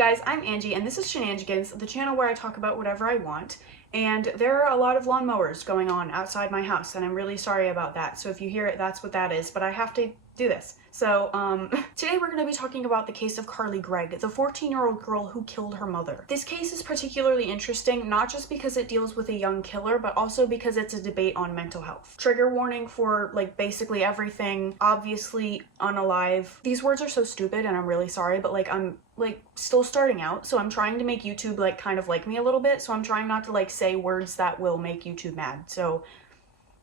guys, I'm Angie and this is Shenanigans, the channel where I talk about whatever I want. And there are a lot of lawnmowers going on outside my house and I'm really sorry about that. So if you hear it, that's what that is, but I have to do this. So today we're going to be talking about the case of Carly Gregg, the 14-year-old girl who killed her mother. This case is particularly interesting, not just because it deals with a young killer, but also because it's a debate on mental health. Trigger warning for like basically everything, obviously unalive. These words are so stupid and I'm really sorry, but like I'm still starting out, so I'm trying to make YouTube like kind of like me a little bit, so I'm trying not to like say words that will make YouTube mad. So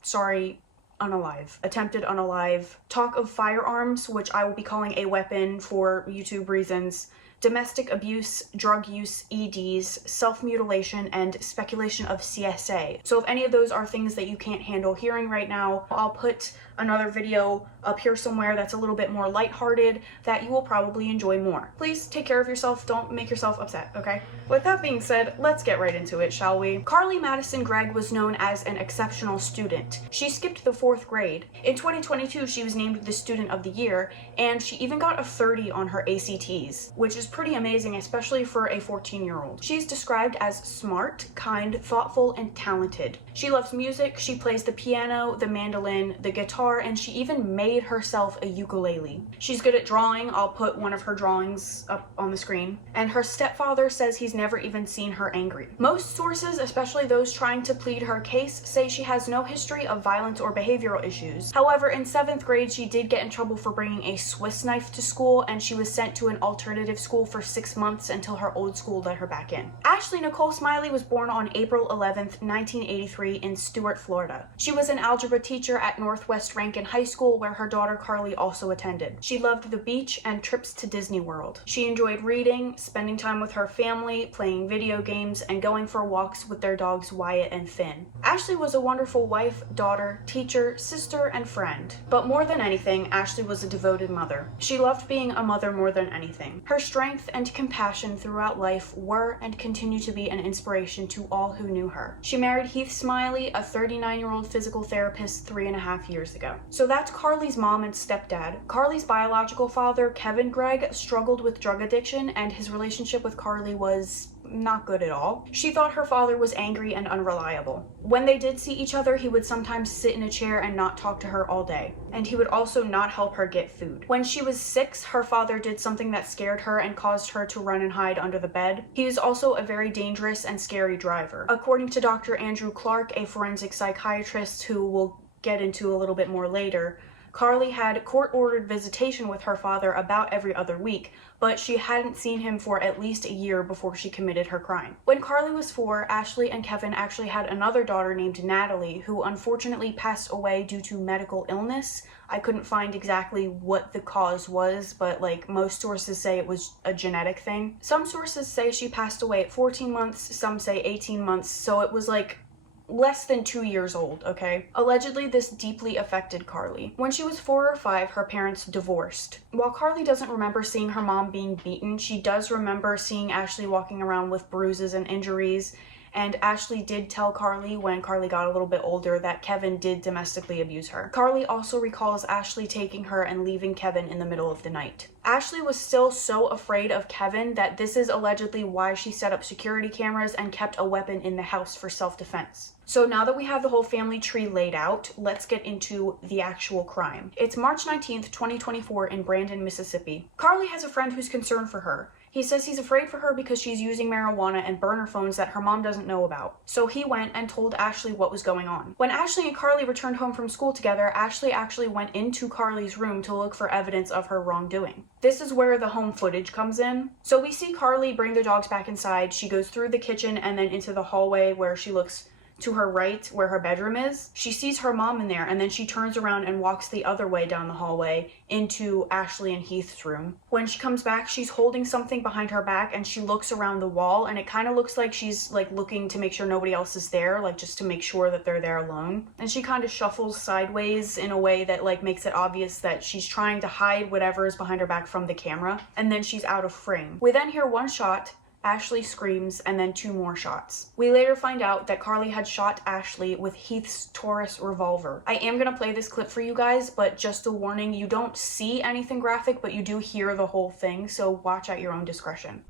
sorry. Unalive, attempted unalive, talk of firearms, which I will be calling a weapon for YouTube reasons, domestic abuse, drug use, EDs, self-mutilation, and speculation of CSA. So if any of those are things that you can't handle hearing right now, I'll put another video up here somewhere that's a little bit more lighthearted that you will probably enjoy more. Please take care of yourself, don't make yourself upset, okay? With that being said, let's get right into it, shall we? Carly Madison Gregg was known as an exceptional student. She skipped the 4th grade. In 2022, she was named the Student of the Year, and she even got a 30 on her ACTs, which is pretty amazing, especially for a 14-year-old. She's described as smart, kind, thoughtful, and talented. She loves music, she plays the piano, the mandolin, the guitar, and she even made herself a ukulele. She's good at drawing. I'll put one of her drawings up on the screen. And her stepfather says he's never even seen her angry. Most sources, especially those trying to plead her case, say she has no history of violence or behavioral issues. However, in 7th grade, she did get in trouble for bringing a Swiss knife to school, and she was sent to an alternative school for 6 months until her old school let her back in. Ashley Nicole Smylie was born on April 11th, 1983 in Stuart, Florida. She was an algebra teacher at Northwest Rankin High School, where her daughter Carly also attended. She loved the beach and trips to Disney World. She enjoyed reading, spending time with her family, playing video games, and going for walks with their dogs Wyatt and Finn. Ashley was a wonderful wife, daughter, teacher, sister, and friend. But more than anything, Ashley was a devoted mother. She loved being a mother more than anything. Her strength and compassion throughout life were and continue to be an inspiration to all who knew her. She married Heath Smylie, a 39-year-old physical therapist, 3.5 years ago. So that's Carly's mom and stepdad. Carly's biological father, Kevin Gregg, struggled with drug addiction, and his relationship with Carly was not good at all. She thought her father was angry and unreliable. When they did see each other, he would sometimes sit in a chair and not talk to her all day. And he would also not help her get food. When she was 6, her father did something that scared her and caused her to run and hide under the bed. He was also a very dangerous and scary driver. According to Dr. Andrew Clark, a forensic psychiatrist who we'll get into a little bit more later, Carly had court-ordered visitation with her father about every other week, but she hadn't seen him for at least a year before she committed her crime. When Carly was 4, Ashley and Kevin actually had another daughter named Natalie, who unfortunately passed away due to medical illness. I couldn't find exactly what the cause was, but like most sources say it was a genetic thing. Some sources say she passed away at 14 months, some say 18 months, so it was like less than 2 years old, okay? Allegedly, this deeply affected Carly. When she was 4 or 5, her parents divorced. While Carly doesn't remember seeing her mom being beaten, she does remember seeing Ashley walking around with bruises and injuries, and Ashley did tell Carly when Carly got a little bit older that Kevin did domestically abuse her. Carly also recalls Ashley taking her and leaving Kevin in the middle of the night. Ashley was still so afraid of Kevin that this is allegedly why she set up security cameras and kept a weapon in the house for self-defense. So now that we have the whole family tree laid out, let's get into the actual crime. It's March 19th, 2024 in Brandon, Mississippi. Carly has a friend who's concerned for her. He says he's afraid for her because she's using marijuana and burner phones that her mom doesn't know about. So he went and told Ashley what was going on. When Ashley and Carly returned home from school together, Ashley actually went into Carly's room to look for evidence of her wrongdoing. This is where the home footage comes in. So we see Carly bring the dogs back inside. She goes through the kitchen and then into the hallway where she looks to her right where her bedroom is. She sees her mom in there, and then she turns around and walks the other way down the hallway into Ashley and Heath's room. When she comes back, she's holding something behind her back and she looks around the wall, and it kind of looks like she's like looking to make sure nobody else is there, like just to make sure that they're there alone. And she kind of shuffles sideways in a way that like makes it obvious that she's trying to hide whatever is behind her back from the camera, and then she's out of frame. We then hear one shot, Ashley screams, and then 2 more shots. We later find out that Carly had shot Ashley with Heath's Taurus revolver. I am gonna play this clip for you guys, but just a warning, you don't see anything graphic, but you do hear the whole thing, so watch at your own discretion.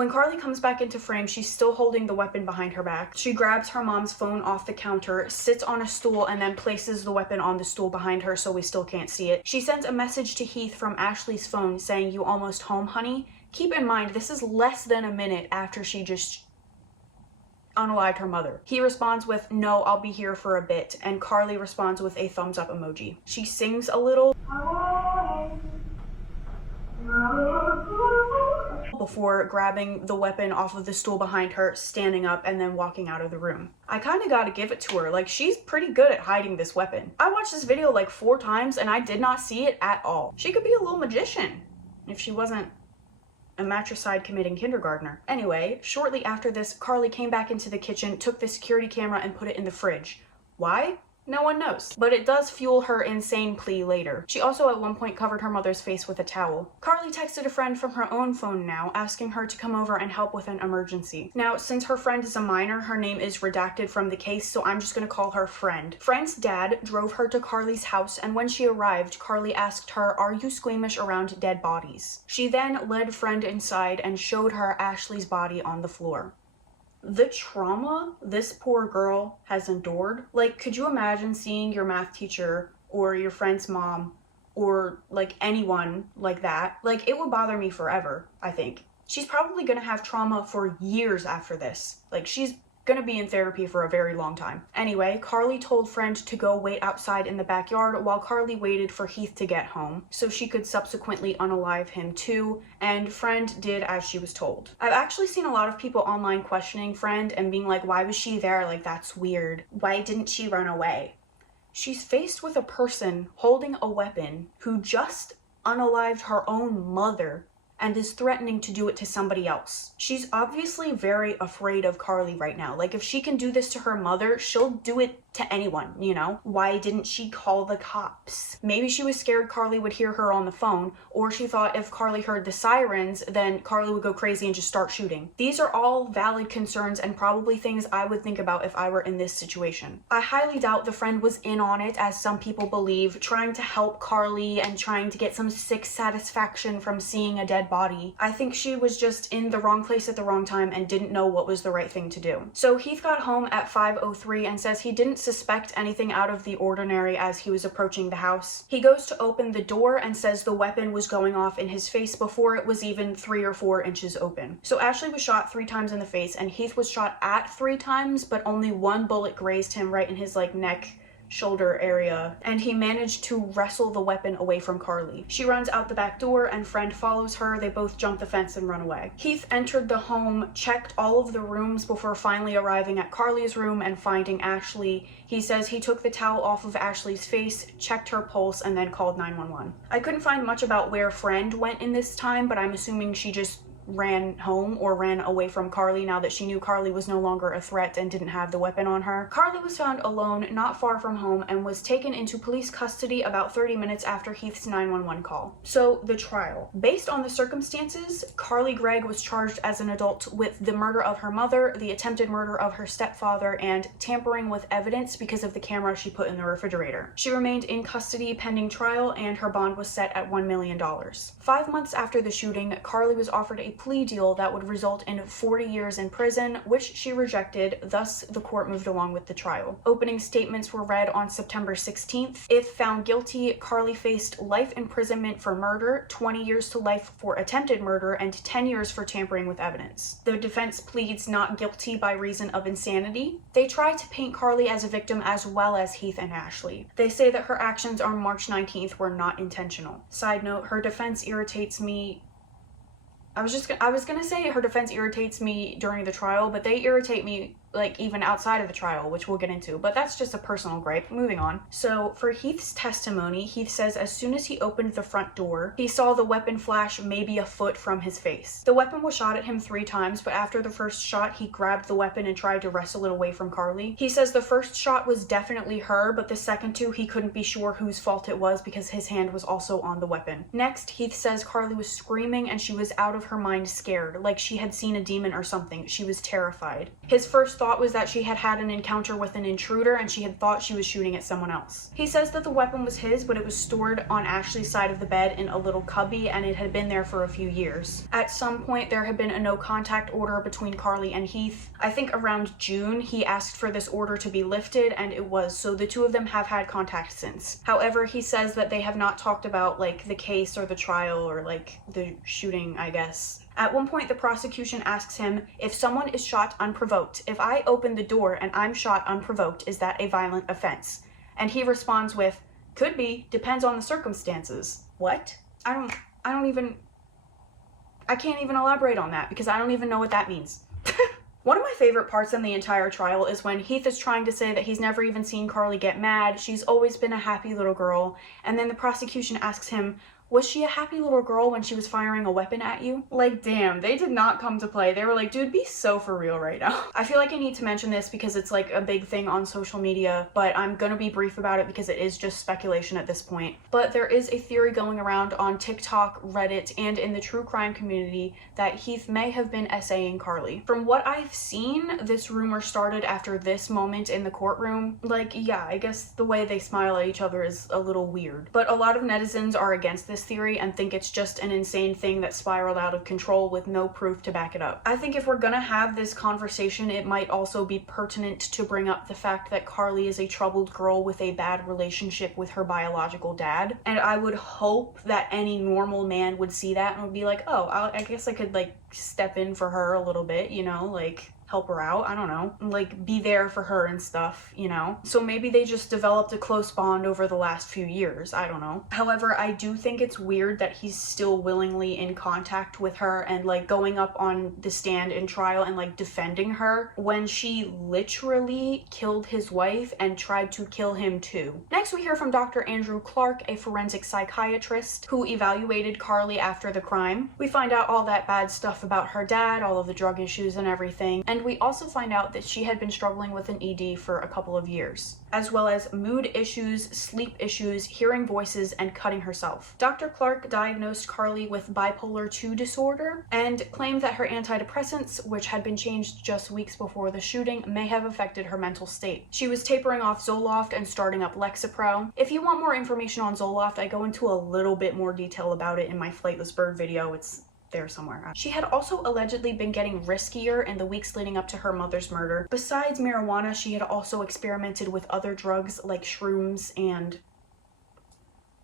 When Carly comes back into frame, she's still holding the weapon behind her back. She grabs her mom's phone off the counter, sits on a stool, and then places the weapon on the stool behind her so we still can't see it. She sends a message to Heath from Ashley's phone saying, "You almost home, honey?" Keep in mind, this is less than a minute after she just unalived her mother. He responds with, "No, I'll be here for a bit," and Carly responds with a thumbs up emoji. She sings a little before grabbing the weapon off of the stool behind her, standing up, and then walking out of the room. I kind of gotta give it to her. Like, she's pretty good at hiding this weapon. I watched this video like 4 times and I did not see it at all. She could be a little magician if she wasn't a matricide committing kindergartner. Anyway, shortly after this, Carly came back into the kitchen, took the security camera, and put it in the fridge. Why? No one knows, but it does fuel her insane plea later. She also at one point covered her mother's face with a towel. Carly texted a friend from her own phone now, asking her to come over and help with an emergency. Now, since her friend is a minor, her name is redacted from the case, so I'm just gonna call her Friend. Friend's dad drove her to Carly's house, and when she arrived, Carly asked her, "Are you squeamish around dead bodies?" She then led Friend inside and showed her Ashley's body on the floor. The trauma this poor girl has endured. Like, could you imagine seeing your math teacher or your friend's mom or like anyone like that? Like, it would bother me forever, I think. She's probably gonna have trauma for years after this. Like, she's gonna be in therapy for a very long time. Anyway, Carly told Friend to go wait outside in the backyard while Carly waited for Heath to get home so she could subsequently unalive him too, and Friend did as she was told. I've actually seen a lot of people online questioning Friend and being like, why was she there? Like, that's weird. Why didn't she run away? She's faced with a person holding a weapon who just unalived her own mother and is threatening to do it to somebody else. She's obviously very afraid of Carly right now. Like, if she can do this to her mother, she'll do it to anyone, you know? Why didn't she call the cops? Maybe she was scared Carly would hear her on the phone, or she thought if Carly heard the sirens, then Carly would go crazy and just start shooting. These are all valid concerns and probably things I would think about if I were in this situation. I highly doubt the Friend was in on it, as some people believe, trying to help Carly and trying to get some sick satisfaction from seeing a dead body. I think she was just in the wrong place at the wrong time and didn't know what was the right thing to do. So Heath got home at 5:03 and says he didn't suspect anything out of the ordinary as he was approaching the house. He goes to open the door and says the weapon was going off in his face before it was even 3 or 4 inches open. So Ashley was shot 3 times in the face and Heath was shot at 3 times, but only 1 bullet grazed him right in his like neck, shoulder area, and he managed to wrestle the weapon away from Carly. She runs out the back door and Friend follows her. They both jump the fence and run away. Heath entered the home, checked all of the rooms before finally arriving at Carly's room and finding Ashley. He says he took the towel off of Ashley's face, checked her pulse, and then called 911. I couldn't find much about where Friend went in this time, but I'm assuming she just ran home or ran away from Carly now that she knew Carly was no longer a threat and didn't have the weapon on her. Carly was found alone not far from home and was taken into police custody about 30 minutes after Heath's 911 call. So the trial. Based on the circumstances, Carly Gregg was charged as an adult with the murder of her mother, the attempted murder of her stepfather, and tampering with evidence because of the camera she put in the refrigerator. She remained in custody pending trial and her bond was set at $1 million. 5 months after the shooting, Carly was offered a plea deal that would result in 40 years in prison, which she rejected, thus the court moved along with the trial. Opening statements were read on September 16th. If found guilty, Carly faced life imprisonment for murder, 20 years to life for attempted murder, and 10 years for tampering with evidence. The defense pleads not guilty by reason of insanity. They try to paint Carly as a victim as well as Heath and Ashley. They say that her actions on March 19th were not intentional. Side note, her defense irritates me. I was gonna say her defense irritates me during the trial, but they irritate me like even outside of the trial, which we'll get into, but that's just a personal gripe. Moving on. So for Heath's testimony, Heath says as soon as he opened the front door, he saw the weapon flash maybe a foot from his face. The weapon was shot at him 3 times, but after the first shot, he grabbed the weapon and tried to wrestle it away from Carly. He says the first shot was definitely her, but the second 2, he couldn't be sure whose fault it was because his hand was also on the weapon. Next, Heath says Carly was screaming and she was out of her mind scared, like she had seen a demon or something. She was terrified. His first thought was that she had had an encounter with an intruder and she had thought she was shooting at someone else. He says that the weapon was his, but it was stored on Ashley's side of the bed in a little cubby, and it had been there for a few years. At some point, there had been a no contact order between Carly and Heath. I think around June, he asked for this order to be lifted, and it was, so the two of them have had contact since. However, he says that they have not talked about like the case or the trial or like the shooting, I guess. At one point, the prosecution asks him, if someone is shot unprovoked, if I open the door and I'm shot unprovoked, is that a violent offense? And he responds with, could be, depends on the circumstances. What? I can't even elaborate on that because I don't even know what that means. One of my favorite parts in the entire trial is when Heath is trying to say that he's never even seen Carly get mad, she's always been a happy little girl, and then the prosecution asks him, was she a happy little girl when she was firing a weapon at you? Like, damn, they did not come to play. They were like, dude, be so for real right now. I feel like I need to mention this because it's like a big thing on social media, but I'm gonna be brief about it because it is just speculation at this point. But there is a theory going around on TikTok, Reddit, and in the true crime community that Heath may have been essaying Carly. From what I've seen, this rumor started after this moment in the courtroom. Like, yeah, I guess the way they smile at each other is a little weird. But a lot of netizens are against this theory and think it's just an insane thing that spiraled out of control with no proof to back it up. I think if we're gonna have this conversation, it might also be pertinent to bring up the fact that Carly is a troubled girl with a bad relationship with her biological dad, and I would hope that any normal man would see that and would be like, oh, I guess I could like step in for her a little bit, you know, like help her out, I don't know, like be there for her and stuff, you know? So maybe they just developed a close bond over the last few years, I don't know. However, I do think it's weird that he's still willingly in contact with her and like going up on the stand in trial and like defending her when she literally killed his wife and tried to kill him too. Next, we hear from Dr. Andrew Clark, a forensic psychiatrist who evaluated Carly after the crime. We find out all that bad stuff about her dad, all of the drug issues and everything, and we also find out that she had been struggling with an ED for a couple of years, as well as mood issues, sleep issues, hearing voices, and cutting herself. Dr. Clark diagnosed Carly with bipolar II disorder and claimed that her antidepressants, which had been changed just weeks before the shooting, may have affected her mental state. She was tapering off Zoloft and starting up Lexapro. If you want more information on Zoloft, I go into a little bit more detail about it in my Flightless Bird video. It's there somewhere. She had also allegedly been getting riskier in the weeks leading up to her mother's murder. Besides marijuana, she had also experimented with other drugs like shrooms and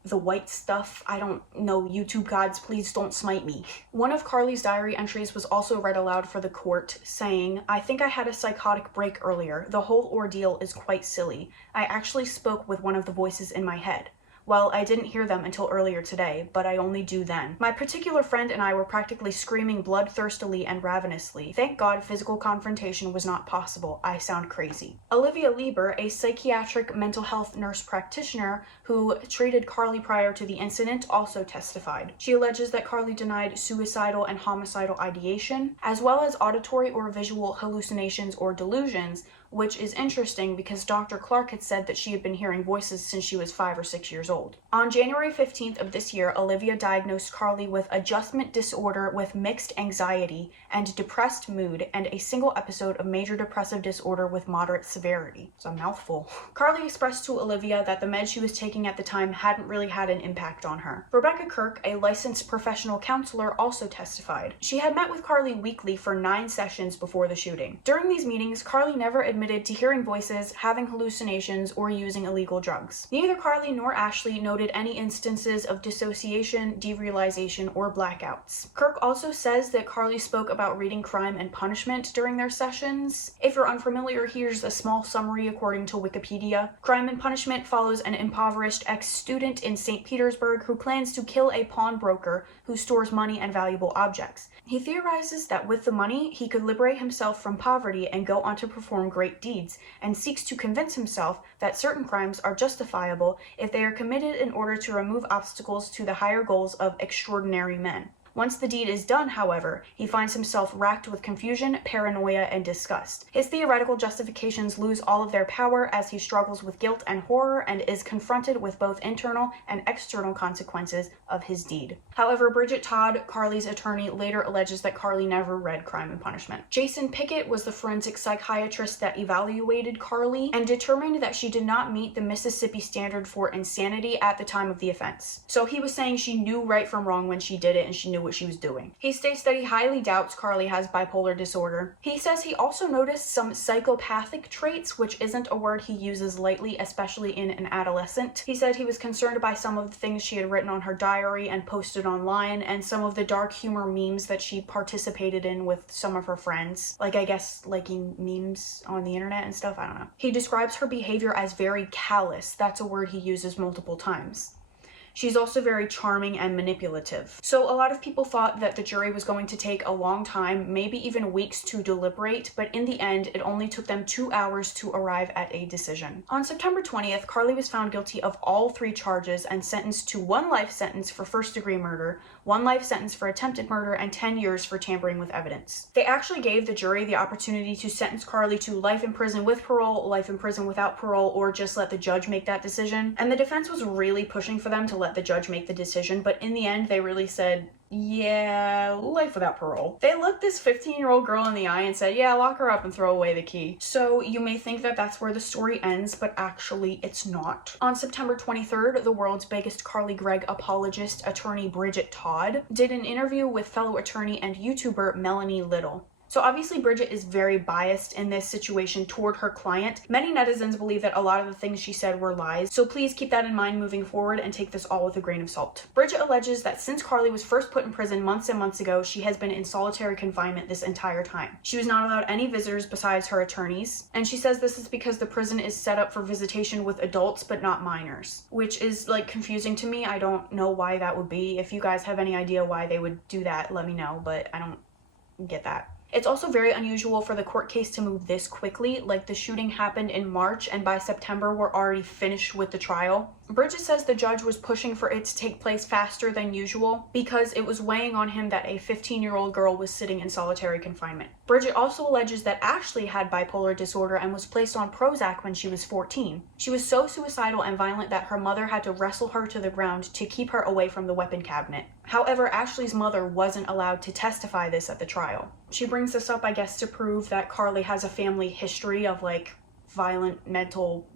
the white stuff. I don't know, YouTube gods, please don't smite me. One of Carly's diary entries was also read aloud for the court, saying, I think I had a psychotic break earlier. The whole ordeal is quite silly. I actually spoke with one of the voices in my head. Well, I didn't hear them until earlier today, but I only do then. My particular friend and I were practically screaming bloodthirstily and ravenously. Thank God physical confrontation was not possible. I sound crazy. Olivia Lieber, a psychiatric mental health nurse practitioner who treated Carly prior to the incident, also testified. She alleges that Carly denied suicidal and homicidal ideation, as well as auditory or visual hallucinations or delusions, which is interesting because Dr. Clark had said that she had been hearing voices since she was 5 or 6 years old. On January 15th of this year, Olivia diagnosed Carly with adjustment disorder with mixed anxiety and depressed mood and a single episode of major depressive disorder with moderate severity. It's a mouthful. Carly expressed to Olivia that the meds she was taking at the time hadn't really had an impact on her. Rebecca Kirk, a licensed professional counselor, also testified. She had met with Carly weekly for 9 sessions before the shooting. During these meetings, Carly never admitted to hearing voices, having hallucinations, or using illegal drugs. Neither Carly nor Ashley noted any instances of dissociation, derealization, or blackouts. Kirk also says that Carly spoke about reading Crime and Punishment during their sessions. If you're unfamiliar, here's a small summary according to Wikipedia. Crime and Punishment follows an impoverished ex-student in St. Petersburg who plans to kill a pawnbroker who stores money and valuable objects. He theorizes that with the money, he could liberate himself from poverty and go on to perform great deeds, and seeks to convince himself that certain crimes are justifiable if they are committed in order to remove obstacles to the higher goals of extraordinary men. Once the deed is done, however, he finds himself racked with confusion, paranoia, and disgust. His theoretical justifications lose all of their power as he struggles with guilt and horror and is confronted with both internal and external consequences of his deed. However, Bridget Todd, Carly's attorney, later alleges that Carly never read Crime and Punishment. Jason Pickett was the forensic psychiatrist that evaluated Carly and determined that she did not meet the Mississippi standard for insanity at the time of the offense. So he was saying she knew right from wrong when she did it and she knew what she was doing. He states that he highly doubts Carly has bipolar disorder. He says he also noticed some psychopathic traits, which isn't a word he uses lightly, especially in an adolescent. He said he was concerned by some of the things she had written on her diary and posted online, and some of the dark humor memes that she participated in with some of her friends. Like, I guess, liking memes on the internet and stuff, I don't know. He describes her behavior as very callous. That's a word he uses multiple times. She's also very charming and manipulative. So a lot of people thought that the jury was going to take a long time, maybe even weeks to deliberate, but in the end, it only took them 2 hours to arrive at a decision. On September 20th, Carly was found guilty of all 3 charges and sentenced to 1 life sentence for first-degree murder, 1 life sentence for attempted murder, and 10 years for tampering with evidence. They actually gave the jury the opportunity to sentence Carly to life in prison with parole, life in prison without parole, or just let the judge make that decision. And the defense was really pushing for them to let the judge make the decision, but in the end, they really said, yeah, life without parole. They looked this 15-year-old girl in the eye and said, yeah, lock her up and throw away the key. So you may think that that's where the story ends, but actually it's not. On September 23rd, the world's biggest Carly Gregg apologist, attorney Bridget Todd, did an interview with fellow attorney and YouTuber Melanie Little. So obviously Bridget is very biased in this situation toward her client. Many netizens believe that a lot of the things she said were lies, so please keep that in mind moving forward and take this all with a grain of salt. Bridget alleges that since Carly was first put in prison months and months ago, she has been in solitary confinement this entire time. She was not allowed any visitors besides her attorneys, and she says this is because the prison is set up for visitation with adults but not minors, which is like confusing to me. I don't know why that would be. If you guys have any idea why they would do that, let me know, but I don't get that. It's also very unusual for the court case to move this quickly, like the shooting happened in March and by September we're already finished with the trial. Bridget says the judge was pushing for it to take place faster than usual because it was weighing on him that a 15-year-old girl was sitting in solitary confinement. Bridget also alleges that Ashley had bipolar disorder and was placed on Prozac when she was 14. She was so suicidal and violent that her mother had to wrestle her to the ground to keep her away from the weapon cabinet. However, Ashley's mother wasn't allowed to testify this at the trial. She brings this up, I guess, to prove that Carly has a family history of like violent mental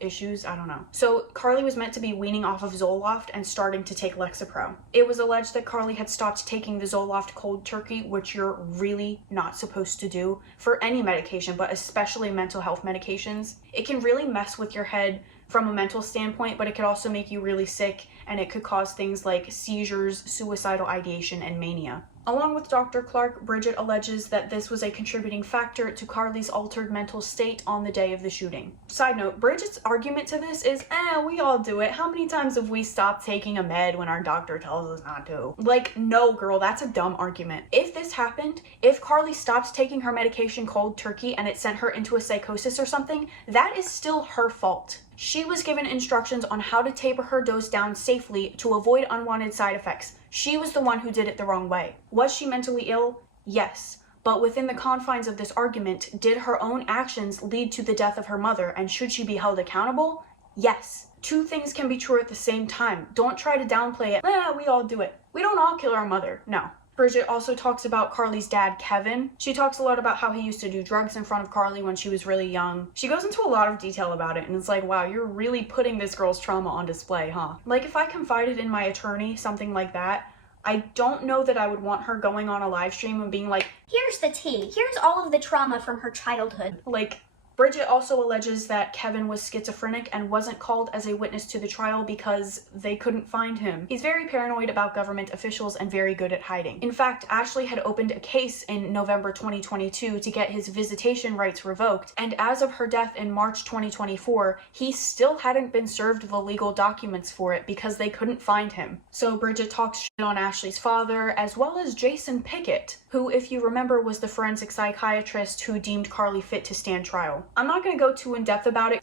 issues, I don't know. So Carly was meant to be weaning off of Zoloft and starting to take Lexapro. It was alleged that Carly had stopped taking the Zoloft cold turkey, which you're really not supposed to do for any medication, but especially mental health medications. It can really mess with your head from a mental standpoint, but it could also make you really sick, and it could cause things like seizures, suicidal ideation, and mania. Along with Dr. Clark, Bridget alleges that this was a contributing factor to Carly's altered mental state on the day of the shooting. Side note, Bridget's argument to this is, we all do it. How many times have we stopped taking a med when our doctor tells us not to? Like, no, girl, that's a dumb argument. If this happened, if Carly stopped taking her medication cold turkey and it sent her into a psychosis or something, that is still her fault. She was given instructions on how to taper her dose down safely to avoid unwanted side effects. She was the one who did it the wrong way. Was she mentally ill? Yes. But within the confines of this argument, did her own actions lead to the death of her mother, and should she be held accountable? Yes. Two things can be true at the same time. Don't try to downplay it. We all do it. We don't all kill our mother. No. Bridget also talks about Carly's dad, Kevin. She talks a lot about how he used to do drugs in front of Carly when she was really young. She goes into a lot of detail about it, and it's like, wow, you're really putting this girl's trauma on display, huh? Like, if I confided in my attorney something like that, I don't know that I would want her going on a live stream and being like, here's the tea. Here's all of the trauma from her childhood. Like, Bridget also alleges that Kevin was schizophrenic and wasn't called as a witness to the trial because they couldn't find him. He's very paranoid about government officials and very good at hiding. In fact, Ashley had opened a case in November 2022 to get his visitation rights revoked, and as of her death in March 2024, he still hadn't been served the legal documents for it because they couldn't find him. So Bridget talks shit on Ashley's father, as well as Jason Pickett, who, if you remember, was the forensic psychiatrist who deemed Carly fit to stand trial. so I'm not gonna go too in depth about it.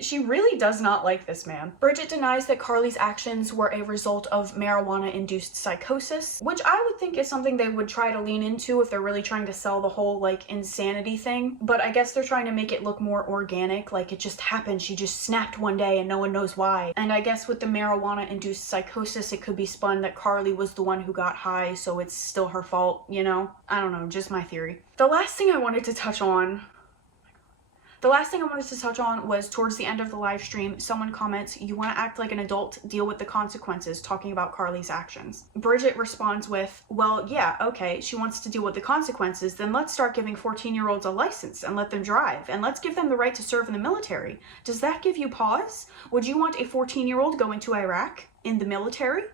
She really does not like this man. Bridget denies that Carly's actions were a result of marijuana-induced psychosis, which I would think is something they would try to lean into if they're really trying to sell the whole, like, insanity thing. But I guess they're trying to make it look more organic, like it just happened. She just snapped one day and no one knows why. And I guess with the marijuana-induced psychosis, it could be spun that Carly was the one who got high, so it's still her fault, you know? I don't know, just my theory. The last thing I wanted to touch on was towards the end of the live stream, someone comments, "You want to act like an adult, deal with the consequences," talking about Carly's actions. Bridget responds with, "Well, yeah, okay, she wants to deal with the consequences, then let's start giving 14-year-olds a license and let them drive, and let's give them the right to serve in the military. Does that give you pause? Would you want a 14-year-old going to Iraq in the military?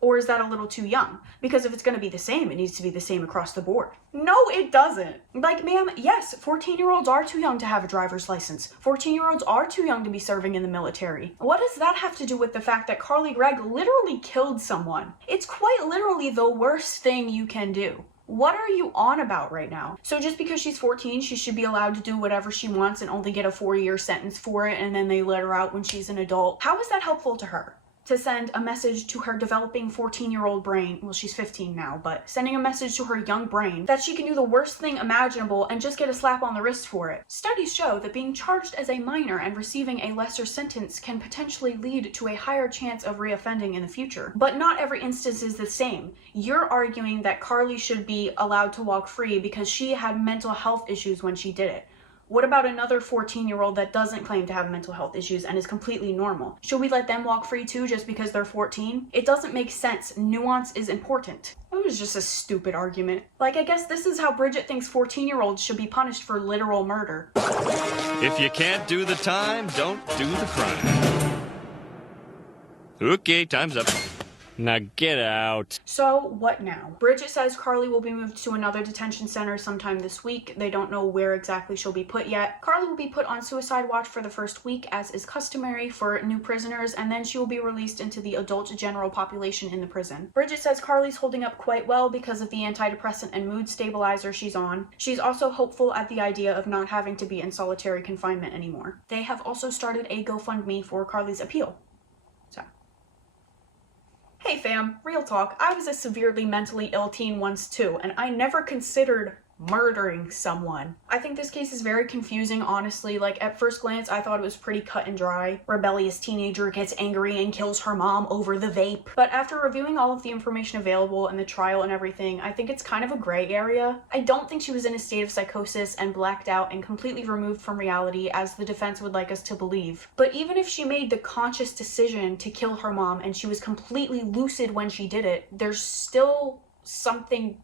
Or is that a little too young? Because if it's going to be the same, it needs to be the same across the board." No, it doesn't. Like, ma'am, yes, 14-year-olds are too young to have a driver's license. 14-year-olds are too young to be serving in the military. What does that have to do with the fact that Carly Gregg literally killed someone? It's quite literally the worst thing you can do. What are you on about right now? So just because she's 14, she should be allowed to do whatever she wants and only get a 4-year sentence for it, and then they let her out when she's an adult? How is that helpful to her? To send a message to her developing 14-year-old brain, well, she's 15 now, but sending a message to her young brain that she can do the worst thing imaginable and just get a slap on the wrist for it. Studies show that being charged as a minor and receiving a lesser sentence can potentially lead to a higher chance of reoffending in the future. But not every instance is the same. You're arguing that Carly should be allowed to walk free because she had mental health issues when she did it. What about another 14-year-old that doesn't claim to have mental health issues and is completely normal? Should we let them walk free too just because they're 14? It doesn't make sense. Nuance is important. It was just a stupid argument. Like, I guess this is how Bridget thinks 14-year-olds should be punished for literal murder. If you can't do the time, don't do the crime. Okay, time's up. Now get out. So what now? Bridget says Carly will be moved to another detention center sometime this week. They don't know where exactly she'll be put yet. Carly will be put on suicide watch for the first week, as is customary for new prisoners, and then she will be released into the adult general population in the prison. Bridget says Carly's holding up quite well because of the antidepressant and mood stabilizer she's on. She's also hopeful at the idea of not having to be in solitary confinement anymore. They have also started a GoFundMe for Carly's appeal. Hey fam, real talk, I was a severely mentally ill teen once too, and I never considered murdering someone. I think this case is very confusing, honestly. Like, at first glance, I thought it was pretty cut and dry. Rebellious teenager gets angry and kills her mom over the vape. But after reviewing all of the information available in the trial and everything, I think it's kind of a gray area. I don't think she was in a state of psychosis and blacked out and completely removed from reality, as the defense would like us to believe. But even if she made the conscious decision to kill her mom and she was completely lucid when she did it, there's still something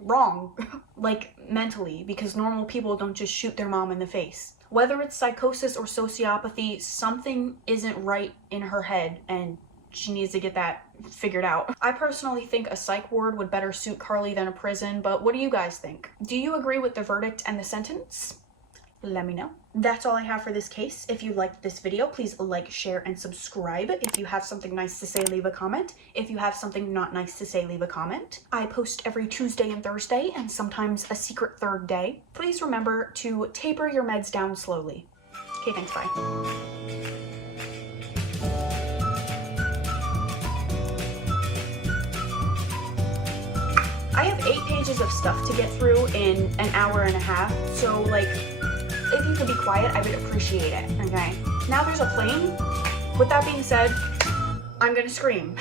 wrong, like mentally, because normal people don't just shoot their mom in the face. Whether it's psychosis or sociopathy, something isn't right in her head, and she needs to get that figured out. I personally think a psych ward would better suit Carly than a prison, but what do you guys think? Do you agree with the verdict and the sentence? Let me know. That's all I have for this case. If you liked this video, please like, share, and subscribe. If you have something nice to say, leave a comment. If you have something not nice to say, leave a comment. I post every Tuesday and Thursday, and sometimes a secret third day. Please remember to taper your meds down slowly. Okay, thanks, bye. I have 8 pages of stuff to get through in an hour and a half, so like, if you could be quiet, I would appreciate it, okay? Now there's a plane. With that being said, I'm gonna scream.